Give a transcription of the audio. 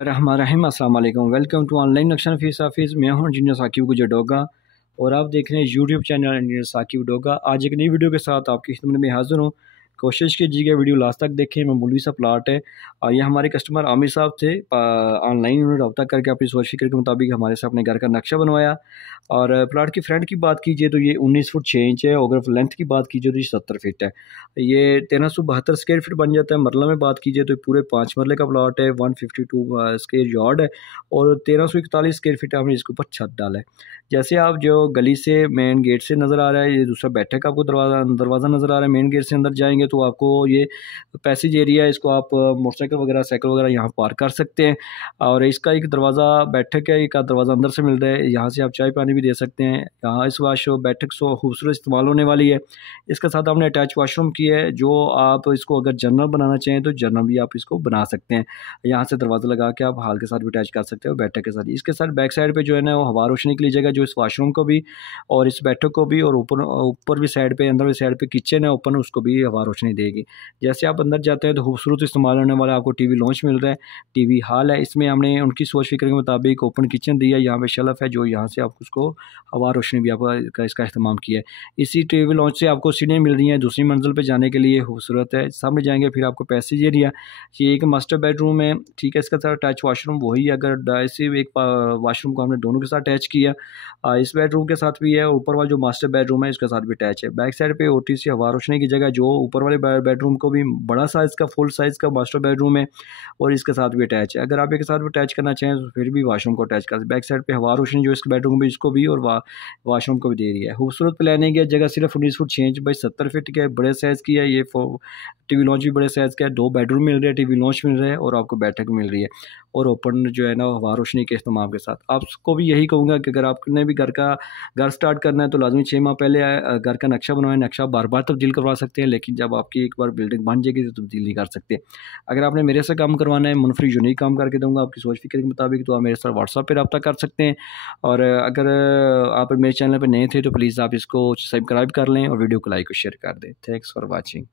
रहमान अस्सलाम वालेकुम। Welcome to online नक्शा नफीस ऑफिस। मैं हूं इंजीनियर साकिब गुजरडोगा और आप देख रहे हैं YouTube channel engineer Saqib Doga. आज एक नई वीडियो के साथ आपकी खिदमत में हाजिर हूं। कोशिश कीजिएगा वीडियो लास्ट तक देखें। मामूली सा प्लाट है और ये हमारे कस्टमर आमिर साहब थे। ऑनलाइन उन्होंने रब्ता करके अपनी सोच फिक्र के मुताबिक हमारे से अपने घर का नक्शा बनवाया। और प्लाट की फ्रंट की बात कीजिए तो ये 19 फुट 6 इंच है। और अगर लेंथ की बात कीजिए तो ये 70 फीट है। ये 1372 स्क्वायर फीट बन जाता है। मरला में बात कीजिए तो पूरे 5 मरले का प्लाट है। 152 स्क्वायर यार्ड है और 1341 स्क्वायर फीट हमने इसके ऊपर छत डाला है। जैसे आप जो गली से मेन गेट से नज़र आ रहा है, ये दूसरा बैठक आपको दरवाज़ा नज़र आ रहा है। मेन गेट से अंदर जाएंगे तो आपको ये पैसेज एरिया है, इसको आप मोटरसाइकिल वगैरह साइकिल वगैरह यहाँ पार्क कर सकते हैं। और इसका एक दरवाज़ा बैठक है, एक दरवाज़ा अंदर से मिल रहा है। यहाँ से आप चाय पानी भी दे सकते हैं। यहाँ इस वाश बैठक सो खूबसूरत इस्तेमाल होने वाली है। इसके साथ आपने अटैच वाशरूम किया है। जो आप इसको अगर जनरल बनाना चाहें तो जनरल भी आप इसको बना सकते हैं। यहाँ से दरवाज़ा लगा के आप हाल के साथ भी अटैच कर सकते हो बैठक के साथ। इसके साथ बैक साइड पे जो है ना वो हवा रोशनी के लिए जगह, जो इस वाशरूम को भी और इस बैठक को भी, और ऊपर ऊपर भी साइड पे, अंदर भी साइड पे किचन है ओपन, उसको भी हवा रोशनी देगी। जैसे आप अंदर जाते हैं तो खूबसूरत इस्तेमाल होने वाला आपको टीवी लॉन्च मिल रहा है, टीवी हॉल है। इसमें हमने उनकी सोच फिक्र के मुताबिक ओपन किचन दिया। यहाँ पे शेल्फ है जो यहाँ से आप उसको हवा रोशनी भी आपका इसका इस्तेमाल किया है। इसी टीवी लॉन्च से आपको सीढ़ियाँ मिल रही हैं दूसरी मंजिल पे जाने के लिए। खूबसूरत है। सामने जाएंगे फिर आपको पैसेज एरिया, ये एक मास्टर बेडरूम है, ठीक है। इसका साथ अटैच वाशरूम वही, अगर इसी एक वाशरूम को हमने दोनों के साथ अटैच किया। इस बेडरूम के साथ भी है। ऊपर वाला जो मास्टर बेडरूम है इसके साथ भी अटैच है। बैक साइड पे ओटीसी हवा रोशनी की जगह, जो ऊपर वाले बेडरूम को भी बड़ा साइज़ का फुल साइज़ का मास्टर बेडरूम है और इसके साथ भी अटैच है। अगर आप एक साथ भी अटैच करना चाहें तो फिर भी वाशरूम को अटैच कर। बैक साइड पे हवा रोशनी जो इसके बेडरूम में इसको भी और वाशरूम को भी दे रही है। खूबसूरत प्लानिंग है। जगह सिर्फ 19 फुट 6 इंच बाई 70 फीट के बड़े साइज़ की है। ये टीवी लॉन्च भी बड़े साइज़ का है। 2 बेडरूम मिल रहे हैं, टीवी लॉन्च मिल रहा है और आपको बैठक मिल रही है और ओपन जो है ना हवा रोशनी के इस्तेमाल के साथ। आपको भी यही कहूँगा कि अगर आपने भी घर स्टार्ट करना है तो लाजमी 6 माह पहले घर का नक्शा बनवाएं। नक्शा बार बार तब्दील करवा सकते हैं, लेकिन जब आपकी एक बार बिल्डिंग बन जाएगी तो तब्दील नहीं कर सकते। अगर आपने मेरे से काम करवाना है, मुनफरी यूनिक काम करके दूंगा आपकी सोच फिक्र के मुताबिक, तो आप मेरे साथ व्हाट्सएप पर रब्ता कर सकते हैं। और अगर आप मेरे चैनल पर नए थे तो प्लीज़ आप इसको सब्सक्राइब कर लें और वीडियो को लाइक और शेयर कर दें। Thanks for watching.